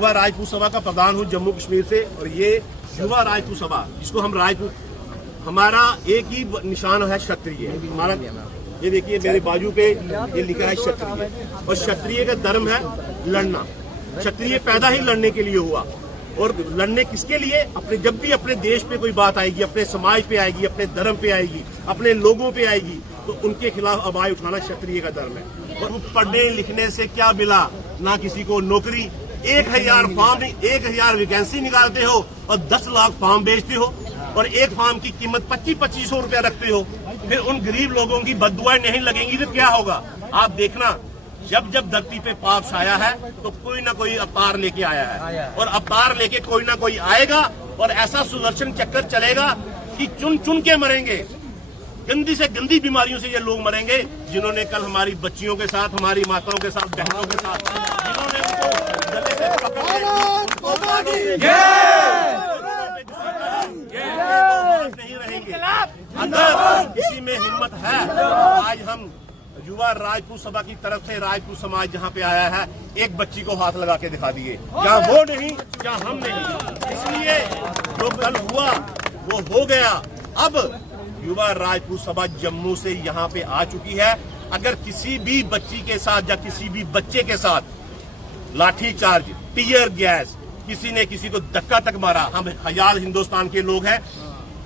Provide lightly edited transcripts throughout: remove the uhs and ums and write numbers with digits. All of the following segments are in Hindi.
युवा राजपूत सभा का प्रधान हूँ जम्मू कश्मीर से, और ये युवा राजपूत सभा, जिसको हम राजपूत, हमारा एक ही निशान है क्षत्रिय। हमारा ये देखिए मेरे बाजू पे ये लिखा है क्षत्रिय, और क्षत्रिय का धर्म है लड़ना। क्षत्रिय पैदा ही लड़ने के लिए हुआ, और लड़ने किसके लिए? अपने, जब भी अपने देश पे कोई बात आएगी, अपने समाज पे आएगी, अपने धर्म पे आएगी, अपने लोगों पे आएगी, तो उनके खिलाफ आवाज उठाना क्षत्रिय का धर्म है। और पढ़ने लिखने से क्या मिला? ना किसी को नौकरी। 1000 फॉर्म नहीं, 1000 वैकेंसी निकालते हो और 10 लाख फॉर्म बेचते हो, और एक फॉर्म की कीमत 2500 रुपया रखते हो। फिर उन गरीब लोगों की बददुआएं नहीं लगेंगी तो क्या होगा? आप देखना, जब जब धरती पे पाप छाया है तो कोई ना कोई अवतार लेके आया है, और अवतार लेके कोई ना कोई आएगा, और ऐसा सुदर्शन चक्कर चलेगा कि चुन चुन के मरेंगे। गंदी से गंदी बीमारियों से ये लोग मरेंगे, जिन्होंने कल हमारी बच्चियों के साथ, हमारी माताओं के साथ, बहनों के साथ, जिन्होंने उनको गले से पकड़ के नहीं रहेंगे। अगर किसी में हिम्मत है, आज हम युवा राजपूत सभा की तरफ से राजपूत समाज जहाँ पे आया है, एक बच्ची को हाथ लगा के दिखा दिए, क्या वो नहीं, क्या हम नहीं। इसलिए जो कल हुआ वो हो गया। अब युवा राजपूत सभा जम्मू से यहाँ पे आ चुकी है। अगर किसी भी बच्ची के साथ या किसी भी बच्चे के साथ लाठीचार्ज, टीयर गैस, किसी ने किसी को धक्का तक मारा, हम आजाद हिंदुस्तान के लोग हैं,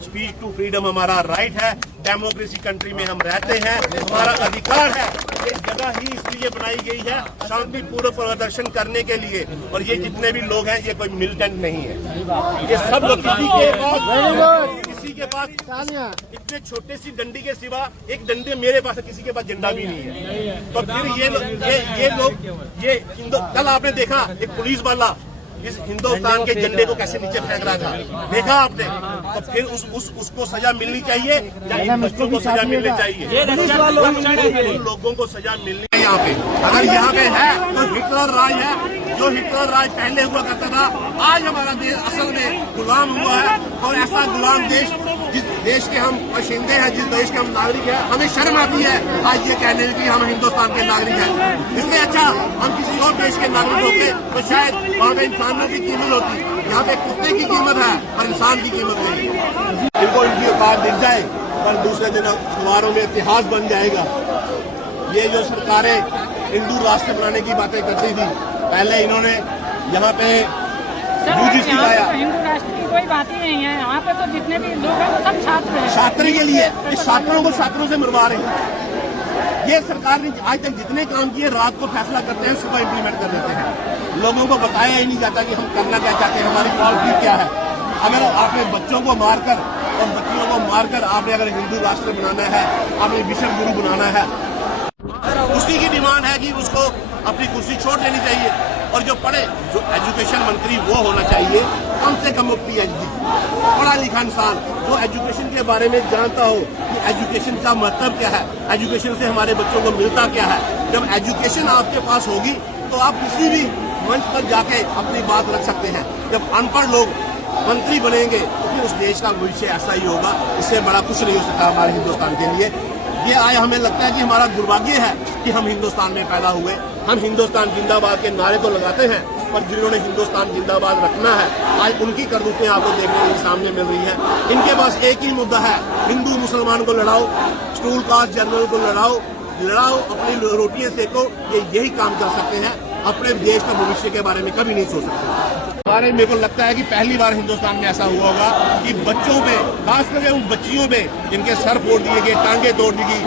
स्पीच टू फ्रीडम हमारा राइट है, डेमोक्रेसी कंट्री में हम रहते हैं, हमारा अधिकार है। ये जगह ही इसलिए बनाई गई है शांतिपूर्ण प्रदर्शन करने के लिए, और ये जितने भी लोग हैं ये कोई मिलिटेंट नहीं है। ये सब लोग किसी के पास इतने छोटे सी डंडी के सिवा, एक डंडे मेरे पास है, किसी के पास झंडा भी नहीं है। तो फिर ये लोग कल आपने देखा एक पुलिस वाला इस हिंदुस्तान के झंडे को कैसे नीचे फेंक रहा था, देखा आपने? तो फिर उसको सजा मिलनी चाहिए या इन बच्चों को सजा मिलनी चाहिए? उन लोगों को सजा मिलनी है। यहाँ पे अगर यहाँ पे है तो हिटलर राज है, जो हिटलर राज पहले हुआ करता था। आज हमारा देश असल में गुलाम हुआ है, और ऐसा गुलाम देश, जिस देश के हम बाशिंदे हैं, जिस देश के हम नागरिक हैं, हमें शर्म आती है आज ये कहने की हम हिंदुस्तान के नागरिक हैं। इससे अच्छा हम किसी और देश के नागरिक होते तो शायद वहाँ पे इंसानों की कीमत होती। यहाँ पे कुत्ते की कीमत है और इंसान की कीमत नहीं। इनको इनकी औकात दिख जाए और दूसरे दिन अखबारों में इतिहास बन जाएगा। ये जो सरकारें हिंदू राष्ट्र बनाने की बातें करती थी, पहले इन्होंने यहाँ पे यूजीसी लाया। हिंदू राष्ट्र की कोई बात ही नहीं है। यहाँ पे तो जितने भी लोग हैं वो सब छात्र हैं। छात्र के लिए इस छात्रों को छात्रों से मरवा रहे हैं। ये सरकार ने आज तक जितने काम किए, रात को फैसला करते हैं, सुबह इम्प्लीमेंट कर देते हैं। लोगों को बताया ही नहीं जाता कि हम करना क्या चाहते हैं, हमारी पॉलिसी क्या है। अगर आपने बच्चों को मारकर और बच्चियों को मारकर आपने अगर हिंदू राष्ट्र बनाना है, आपने विश्व गुरु बनाना है, उसी की डिमांड है कि उसको अपनी कुर्सी छोड़ देनी चाहिए। और जो पढ़े, जो एजुकेशन मंत्री वो होना चाहिए कम से कम PhD पढ़ा लिखा इंसान, जो एजुकेशन के बारे में जानता हो कि एजुकेशन का मतलब क्या है, एजुकेशन से हमारे बच्चों को मिलता क्या है। जब एजुकेशन आपके पास होगी तो आप किसी भी मंच पर जाके अपनी बात रख सकते हैं। जब अनपढ़ लोग मंत्री बनेंगे तो फिर उस देश का भविष्य ऐसा ही होगा। इससे बड़ा कुछ नहीं हो सकता हमारे हिंदुस्तान के लिए। ये आज हमें लगता है कि हमारा दुर्भाग्य है कि हम हिंदुस्तान में पैदा हुए। हम हिंदुस्तान जिंदाबाद के नारे तो लगाते हैं, पर जिन्होंने हिंदुस्तान जिंदाबाद रखना है, आज उनकी करतूतें आपको देखने के सामने मिल रही है। इनके पास एक ही मुद्दा है, हिंदू मुसलमान को लड़ाओ, स्टूल कास्ट जनरल को लड़ाओ, अपनी रोटियां सेको। ये यही काम कर सकते हैं, अपने देश का भविष्य के बारे में कभी नहीं सोच सकते। हमारे मेरे को लगता है कि पहली बार हिंदुस्तान में ऐसा हुआ होगा कि बच्चों पे, खास करके उन बच्चियों पे, इनके सर फोड़ दिए गए, टांगे तोड़ दी गई,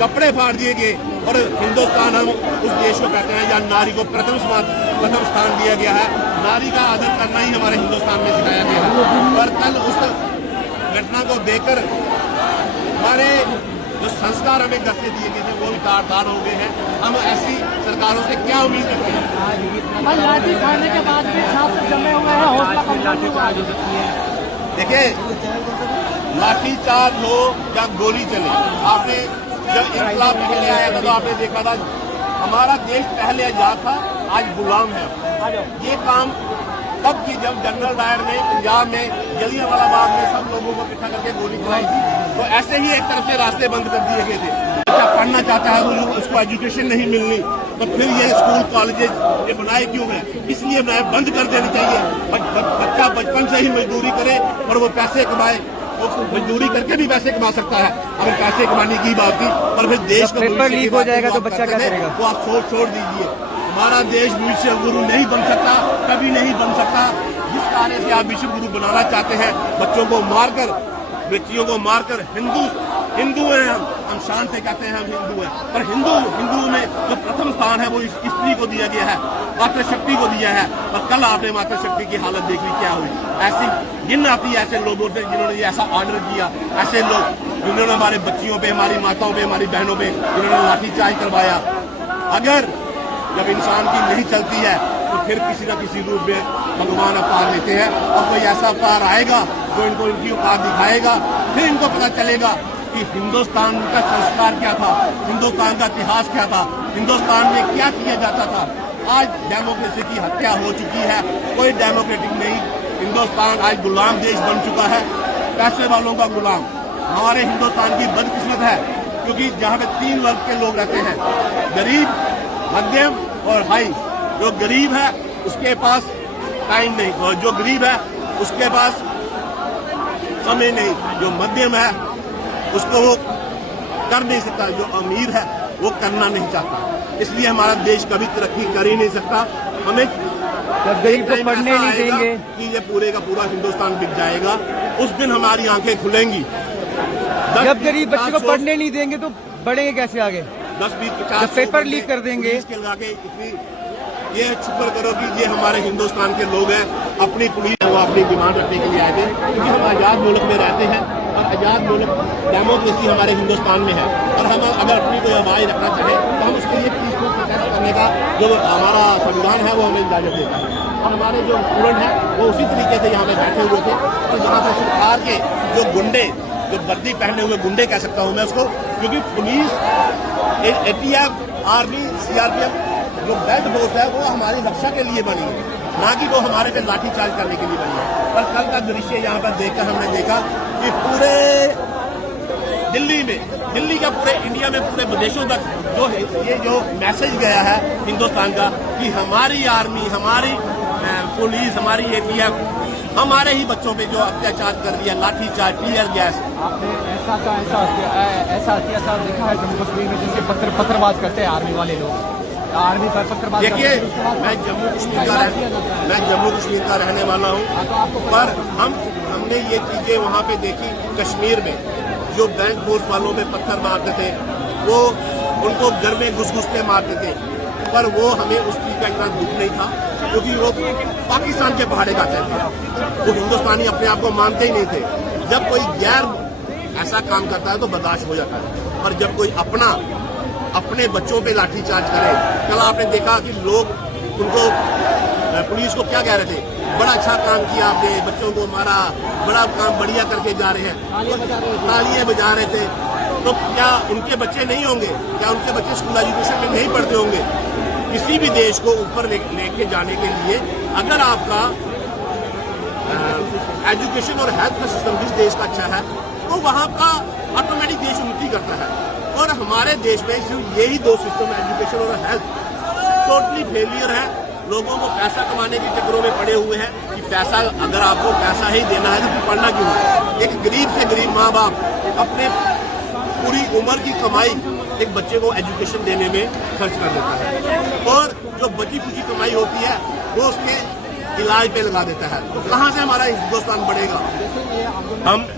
कपड़े फाड़ दिए गए। और हिंदुस्तान, हम उस देश को कहते हैं जहाँ नारी को प्रथम स्थान दिया गया है। नारी का आदर करना ही हमारे हिंदुस्तान में सिखाया गया है। पर कल उस घटना को देखकर हमारे जो संस्कार हमें घर से दिए गए थे वो भी तार हो गए हैं। हम ऐसी सरकारों से क्या उम्मीद करते हैं? लाठी खाने के बाद भी छात्र जमे हुए हैं, हौसला कमजोर हो सकती है। देखिए, लाठी चार्ज हो या गोली चले, आपने जब इनकलाब पहले आया था तो आपने देखा था हमारा देश पहले आजाद था, आज गुलाम है। ये काम तब की जब जनरल डायर ने पंजाब में जलियांवाला बाग में सब लोगों को इकट्ठा करके गोली चलाई थी, तो ऐसे ही एक तरफ से रास्ते बंद कर दिए गए थे। बच्चा पढ़ना चाहता है तो उसको एजुकेशन नहीं मिलनी, तो फिर ये स्कूल कॉलेजेस ये बनाए क्यों हैं? इसलिए बनाए, बंद कर देनी चाहिए। बच्चा बचपन से ही मजदूरी करे और वो पैसे कमाए, वो मजदूरी करके भी पैसे कमा सकता है अगर पैसे कमाने की बात की। पर फिर देश का पेपर लीक हो जाएगा तो बच्चा क्या करेगा? वो आप छोड़ दीजिए। हमारा देश विश्व गुरु नहीं बन सकता, कभी नहीं बन सकता। जिस कार्य से आप विश्व गुरु बनाना चाहते हैं, बच्चों को मारकर, बच्चियों को मारकर, हिंदू हैं हम शान से कहते हैं हम हिंदू हैं, पर हिंदू में जो प्रथम स्थान है वो स्त्री को दिया गया है, मातृशक्ति को दिया है। और कल आपने मातृशक्ति की हालत देख ली क्या हुई। ऐसी गिन आती है ऐसे लोगों से जिन्होंने ऐसा ऑर्डर किया, ऐसे लोग जिन्होंने हमारे बच्चियों पे, हमारी माताओं पे, हमारी बहनों पे जिन्होंने लाठीचार्ज करवाया। अगर जब इंसान की नहीं चलती है तो फिर किसी न किसी रूप में भगवान अवतार लेते हैं, और कोई ऐसा अवतार आएगा जो इनको इनकी औकात दिखाएगा। फिर इनको पता चलेगा कि हिंदुस्तान का संस्कार क्या था, हिंदुस्तान का इतिहास क्या था, हिंदुस्तान में क्या किया जाता था। आज डेमोक्रेसी की हत्या हो चुकी है, कोई डेमोक्रेटिक नहीं। हिंदुस्तान आज गुलाम देश बन चुका है, पैसे वालों का गुलाम। हमारे हिंदुस्तान की बदकिस्मत है क्योंकि जहाँ पे 3 वर्ग के लोग रहते हैं, गरीब, मध्यम और हाई। जो गरीब है उसके पास टाइम नहीं, और जो गरीब है उसके पास समय नहीं। जो मध्यम है उसको वो कर नहीं सकता, जो अमीर है वो करना नहीं चाहता। इसलिए हमारा देश कभी तरक्की कर ही नहीं सकता। हमें जब गरीब को पढ़ने नहीं देंगे कि ये पूरे का पूरा हिंदुस्तान बिक जाएगा, उस दिन हमारी आंखें खुलेंगी। जब गरीब बच्चे को पढ़ने नहीं देंगे तो बढ़ेंगे कैसे आगे? 10, 20, 50 पेपर लीक कर देंगे। इसके लगा के इतनी ये शुक्र करो कि ये हमारे हिंदुस्तान के लोग हैं, अपनी पुलिस वो अपनी डिमांड रखने के लिए आए थे, क्योंकि हम आज़ाद मुल्क में रहते हैं और आज़ाद मुल्क डेमोक्रेसी हमारे हिंदुस्तान में है। और हम अगर अपनी कोई आवाज़ रखना चाहें तो हम उसके लिए पीसफुल प्रोटेस्ट करने का जो हमारा संविधान है वो हमें इजाजत देता है। और हमारे जो स्टूडेंट हैं वो उसी तरीके से यहाँ पे बैठे हुए थे। और यहाँ पर सरकार के जो गुंडे, जो वर्दी पहने हुए गुंडे कह सकता हूँ मैं उसको, क्योंकि पुलिस, ATF, आर्मी, CRPF जो बेल्ट फोर्स है वो हमारी रक्षा के लिए बनी है, ना कि वो हमारे पे लाठीचार्ज करने के लिए बनी है। पर कल का दृश्य यहाँ पर देखकर हमने देखा कि पूरे दिल्ली का, पूरे इंडिया में, पूरे विदेशों तक जो ये जो मैसेज गया है हिंदुस्तान का कि हमारी आर्मी, हमारी पुलिस, हमारी ATF हमारे ही बच्चों पे जो अत्याचार कर रही है, लाठीचार्ज, टीयर गैस। आपने ऐसा अत्याचार देखा है जम्मू कश्मीर में, जिनसे पत्थरबाज करते हैं आर्मी वाले लोग? आर्मी पर पत्थरबाज। देखिए, मैं जम्मू कश्मीर का रहने वाला हूँ, पर हमने ये चीजें वहाँ पे देखी। कश्मीर में जो बैंक फोर्स वालों पे पत्थर मारते थे, वो उनको घर में घुस के मारते थे, पर वो हमें उस चीज का इतना दुख नहीं था क्योंकि वो पाकिस्तान के पहाड़े खाते थे। वो हिंदुस्तानी अपने आप को मानते ही नहीं थे। जब कोई गैर ऐसा काम करता है तो बर्दाश्त हो जाता है, और जब कोई अपने बच्चों पे लाठीचार्ज करे। कल आपने देखा कि लोग उनको, पुलिस को क्या कह रहे थे, बड़ा अच्छा काम किया आपने, बच्चों को मारा, बड़ा काम बढ़िया करके जा रहे हैं, तालियां बजा रहे थे। तो क्या उनके बच्चे नहीं होंगे? क्या उनके बच्चे स्कूल एजुकेशन में नहीं पढ़ते होंगे? किसी भी देश को ऊपर लेके जाने के लिए अगर आपका एजुकेशन और हेल्थ का सिस्टम जिस देश का अच्छा है तो वहाँ का ऑटोमेटिक देश उन्नति करता है। और हमारे देश में सिर्फ यही 2 सिस्टम, एजुकेशन और हेल्थ, टोटली फेलियर है। लोगों को पैसा कमाने के चक्करों में पड़े हुए हैं कि पैसा, अगर आपको पैसा ही देना है तो फिर पढ़ना क्यों है? एक गरीब से गरीब माँ बाप अपने पूरी उम्र की कमाई एक बच्चे को एजुकेशन देने में खर्च कर देता है, और जो बची खुची कमाई होती है वो उसके इलाज पे लगा देता है। तो कहाँ से हमारा हिंदुस्तान बढ़ेगा?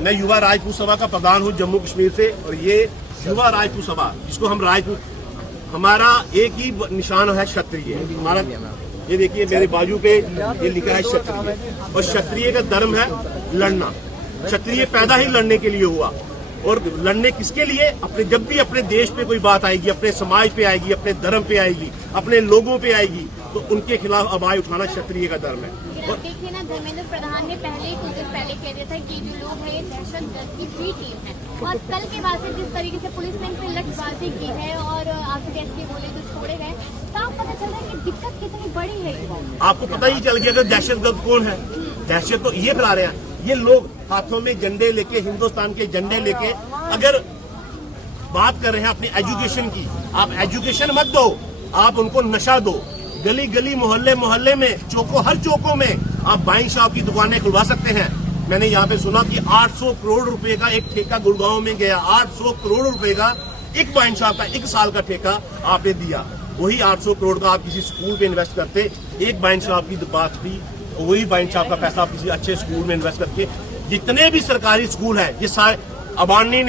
मैं युवा राजपूत सभा का प्रधान हूँ जम्मू कश्मीर से, और ये युवा राजपूत सभा, जिसको हम राजपूत, हमारा एक ही निशान है, क्षत्रिय। हमारा ये देखिए मेरे बाजू पे ये लिखा है क्षत्रिय, और क्षत्रिय का धर्म है लड़ना। क्षत्रिय पैदा ही लड़ने के लिए हुआ, और लड़ने किसके लिए? अपने, जब भी अपने देश पे कोई बात आएगी, अपने समाज पे आएगी, अपने धर्म पे आएगी, अपने लोगों पे आएगी, तो उनके खिलाफ आवाज उठाना क्षत्रिय का धर्म है। देखिए ना, धर्मेंद्र प्रधान ने कुछ दिन पहले कह दिया था कि जो लोग हैं ये दहशतगर्द की भी टीम है, और कल के बाद से जिस तरीके से पुलिस ने इन पे लठबाजी की है और आंसू के बोले तो छोड़े गए, साफ पता चल रहा है कि दिक्कत कितनी बड़ी है। आपको पता ही चल गया कि दहशतगर्द कौन है। दहशत तो ये फैला रहे हैं, ये लोग हाथों में झंडे लेके, हिंदुस्तान के झंडे लेके, अगर बात कर रहे हैं अपनी एजुकेशन की, आप एजुकेशन मत दो, आप उनको नशा दो। गली गली मोहल्ले मोहल्ले में हर चौकों में आप वाइन शॉप की दुकानें खुलवा सकते हैं। मैंने यहाँ पे सुना कि 800 करोड़ रुपए का एक ठेका गुड़गांव में गया। 800 करोड़ रुपए का एक वाइन शॉप का 1 साल का ठेका आपने दिया। वही 800 करोड़ का आप किसी स्कूल पे इन्वेस्ट करते, एक वाइन शॉप की बात थी, वही वाइन शॉप का पैसा आप किसी अच्छे स्कूल में इन्वेस्ट करके, जितने भी सरकारी स्कूल हैं ये सारे अडानी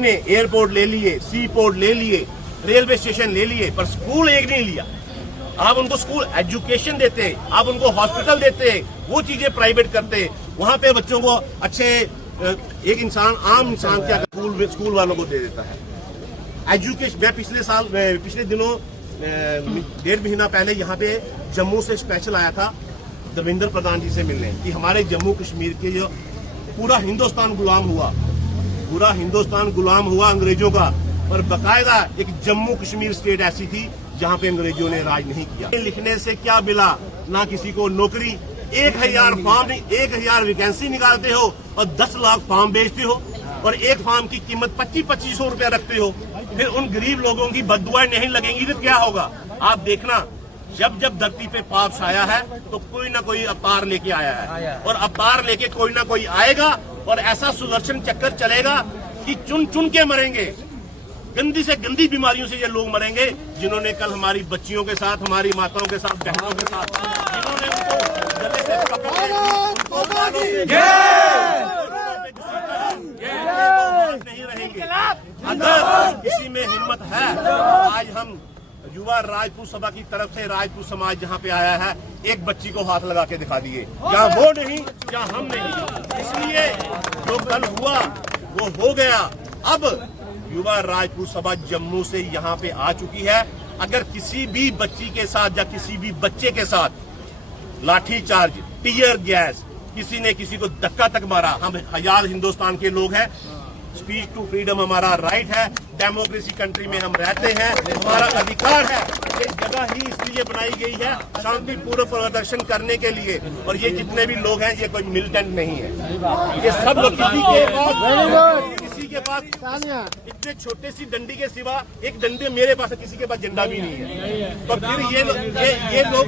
ने एयरपोर्ट ले लिए, सी पोर्ट ले लिए, रेलवे स्टेशन ले लिए, पर स्कूल एक नहीं लिया। आप उनको स्कूल एजुकेशन देते, आप उनको हॉस्पिटल देते, वो चीजें प्राइवेट करते, वहां पे बच्चों को अच्छे एक इंसान आम इंसान क्या स्कूल वालों को दे देता है एजुकेशन। मैं पिछले दिनों 1.5 महीना पहले यहाँ पे जम्मू से स्पेशल आया था धर्मेंद्र प्रधान जी से मिलने कि हमारे जम्मू कश्मीर के जो पूरा हिंदुस्तान गुलाम हुआ अंग्रेजों का, पर बकायदा एक जम्मू कश्मीर स्टेट ऐसी थी जहाँ पे अंग्रेजों ने राज नहीं किया। लिखने से क्या मिला, ना किसी को नौकरी। 1000 वैकेंसी निकालते हो और 10 लाख फॉर्म बेचते हो और एक फॉर्म की कीमत 2500 रुपया रखते हो। फिर उन गरीब लोगों की बददुआएं नहीं लगेंगी तो क्या होगा? आप देखना, जब धरती पे पाप छाया है तो कोई ना कोई अवतार लेके आया है और अवतार लेके कोई ना कोई आएगा और ऐसा सुदर्शन चक्कर चलेगा कि चुन चुन के मरेंगे। गंदी से गंदी बीमारियों से ये लोग मरेंगे जिन्होंने कल हमारी बच्चियों के साथ, हमारी माताओं के साथ, बहनों के साथ, जिन्होंने उनको गले से पकड़ नहीं रहेंगे। अगर किसी में हिम्मत है, आज हम युवा राजपूत सभा की तरफ से राजपूत समाज जहाँ पे आया है, एक बच्ची को हाथ लगा के दिखा दिए, क्या वो नहीं, क्या हम नहीं। इसलिए जो कल हुआ वो हो गया। अब युवा राजपूत सभा जम्मू से यहाँ पे आ चुकी है। अगर किसी भी बच्ची के साथ या किसी भी बच्चे के साथ लाठीचार्ज, टीयर गैस, किसी ने किसी को धक्का तक मारा, हम आजाद हिंदुस्तान के लोग हैं। स्पीच टू फ्रीडम हमारा राइट है। डेमोक्रेसी कंट्री में हम रहते हैं, हमारा अधिकार है। ये जगह ही इसलिए बनाई गई है शांतिपूर्ण प्रदर्शन करने के लिए। और ये जितने भी लोग हैं ये कोई मिलिटेंट नहीं है। ये सब लोग किसी के पास इतने छोटे सी डंडी के सिवा एक डंडे मेरे पास है, किसी के पास झंडा भी नहीं है। तो फिर ये लोग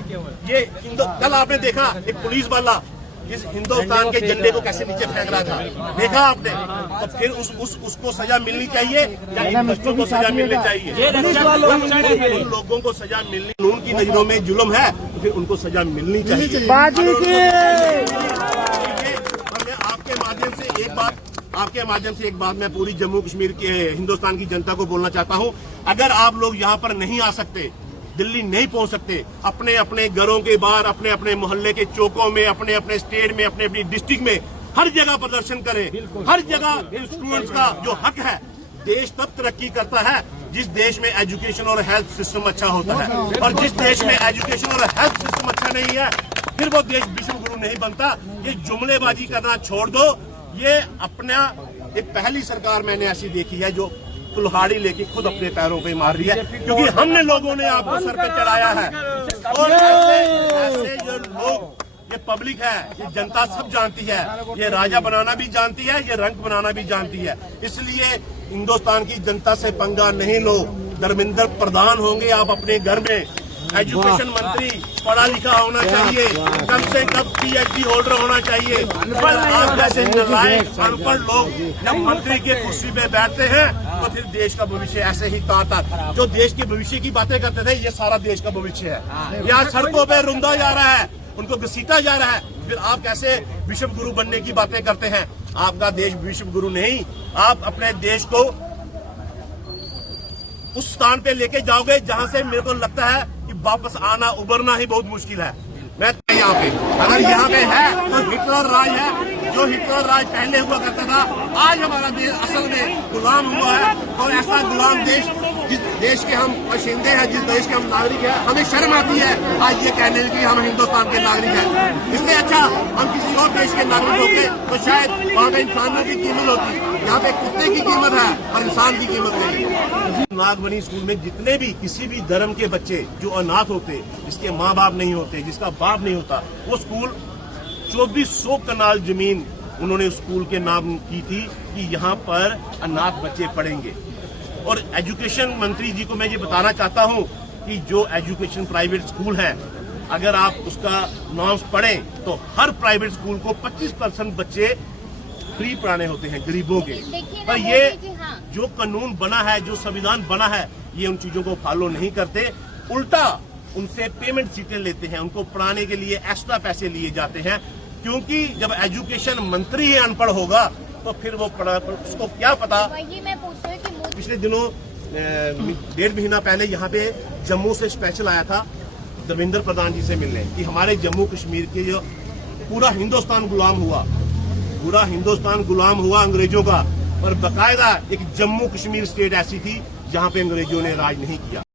कल आपने देखा एक पुलिस वाला इस हिंदुस्तान के झंडे को कैसे नीचे फेंक रहा था, देखा आपने? तो फिर उसको सजा मिलनी चाहिए या इन बच्चों को सजा मिलनी चाहिए? उन लोगों को सजा मिलनी, कानून की नजरों में जुल्म है तो फिर उनको सजा मिलनी चाहिए। और मैं आपके माध्यम से एक बात मैं पूरी जम्मू कश्मीर के हिंदुस्तान की जनता को बोलना चाहता हूँ। अगर आप लोग यहाँ पर नहीं आ सकते, दिल्ली नहीं पहुंच सकते, अपने अपने घरों के बाहर, अपने अपने मोहल्ले के चौकों में, अपने अपने स्टेट में, अपने अपनी डिस्ट्रिक्ट में हर जगह प्रदर्शन करें। हर जगह स्टूडेंट्स का जो हक है। देश तब तरक्की करता है जिस देश में एजुकेशन और हेल्थ सिस्टम अच्छा होता है, और जिस देश में एजुकेशन और हेल्थ सिस्टम अच्छा नहीं है फिर वो देश विश्व गुरु नहीं बनता। ये जुमलेबाजी करना छोड़ दो। ये अपना एक पहली सरकार मैंने ऐसी देखी है जो कुल्हाड़ी लेके खुद अपने पैरों पे मार रही है, क्योंकि हमने लोगों ने आपको सर पे चढ़ाया है। और ऐसे जो लोग, ये पब्लिक है, ये जनता सब जानती है, ये राजा बनाना भी जानती है, ये रंग बनाना भी जानती है। इसलिए हिंदुस्तान की जनता से पंगा नहीं लो। धर्मेंद्र प्रधान होंगे आप अपने घर में, एजुकेशन मंत्री पढ़ा लिखा होना चाहिए, कम से कम PhD होल्डर होना चाहिए। पर आप जैसे नालायक अनपढ़ लोग जब मंत्री के कुर्सी पे बैठते हैं तो फिर देश का भविष्य ऐसे ही ताता। जो देश के भविष्य की बातें करते थे, ये सारा देश का भविष्य है। यहाँ सड़कों पे रुंधा जा रहा है, उनको घसीटा जा रहा है। फिर आप कैसे विश्व गुरु बनने की बातें करते हैं? आपका देश विश्व गुरु नहीं। आप अपने देश को उस स्थान पे लेके जाओगे जहां से मेरे को लगता है कि वापस आना, उबरना ही बहुत मुश्किल है। मैं यहाँ पे, अगर यहाँ पे है तो हिटलर राज है। जो हिटलर राज पहले हुआ करता था, आज हमारा देश असल में गुलाम हुआ है। और ऐसा गुलाम देश, जिस देश के हम बाशिंदे हैं, जिस देश के हम नागरिक हैं, हमें शर्म आती है आज ये कहने की हम हिंदुस्तान के नागरिक हैं। इससे अच्छा हम किसी और देश के नागरिक होते तो शायद वहाँ पे इंसानों की कीमत होती। यहाँ पे कुत्ते की कीमत है और इंसान की कीमत नहीं है। नागमणि स्कूल में जितने भी किसी भी धर्म के बच्चे जो अनाथ होते, जिसके माँ बाप नहीं होते, जिसका बाप नहीं होता, वो स्कूल 2400 कनाल जमीन उन्होंने स्कूल के नाम की थी कि यहाँ पर अनाथ बच्चे पढ़ेंगे। और एजुकेशन मंत्री जी को मैं ये बताना चाहता हूँ कि जो एजुकेशन प्राइवेट स्कूल है, अगर आप उसका नॉर्म्स पढ़ें तो हर प्राइवेट स्कूल को 25% बच्चे फ्री पढ़ाने होते हैं गरीबों के। देखिए ना पर ये मोदी जी, हाँ। जो कानून बना है, जो संविधान बना है, ये उन चीजों को फॉलो नहीं करते, उल्टा उनसे पेमेंट सीटें लेते हैं, उनको पढ़ाने के लिए एक्स्ट्रा पैसे लिए जाते हैं। क्योंकि जब एजुकेशन मंत्री ही अनपढ़ होगा तो फिर वो उसको क्या पता। वही मैं पूछ रही हूँ कि मोदी पिछले दिनों 1.5 महीना पहले यहाँ पे जम्मू से स्पेशल आया था धर्मेंद्र प्रधान जी से मिलने कि हमारे जम्मू कश्मीर के जो पूरा हिंदुस्तान गुलाम हुआ, पूरा हिंदुस्तान गुलाम हुआ अंग्रेजों का, पर बकायदा एक जम्मू कश्मीर स्टेट ऐसी थी जहाँ पे अंग्रेजों ने राज नहीं किया।